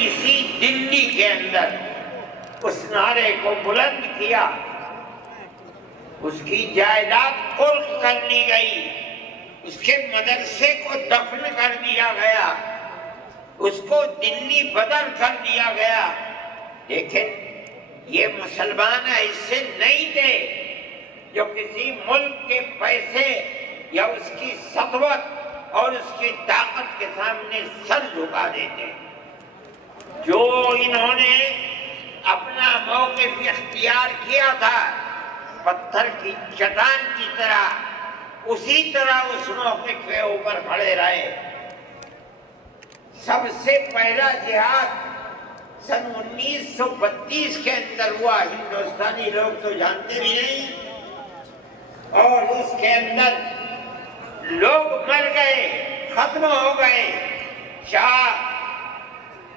اسی دلی کے اندر اس نعرے کو بلند کیا، اس کی جائیداد قلق کر لی گئی، اس کے مدرسے کو دفن کر دیا گیا، اس کو دلی بدل کر دیا گیا۔ لیکن یہ مسلمان ایسے نہیں تھے جو کسی ملک کے پیسے یا اس کی سطوت اور اس کی طاقت کے سامنے سر جھکا دیتے۔ جو انہوں نے اپنا موقف اختیار کیا تھا پتھر کی چٹان کی طرح، اسی طرح اس موقف کے اوپر کھڑے رہے۔ سب سے پہلا جہاد سن 1932 کے اندر ہوا، ہندوستانی لوگ تو جانتے بھی نہیں، اور اس کے اندر لوگ مر گئے، ختم ہو گئے۔ شاہ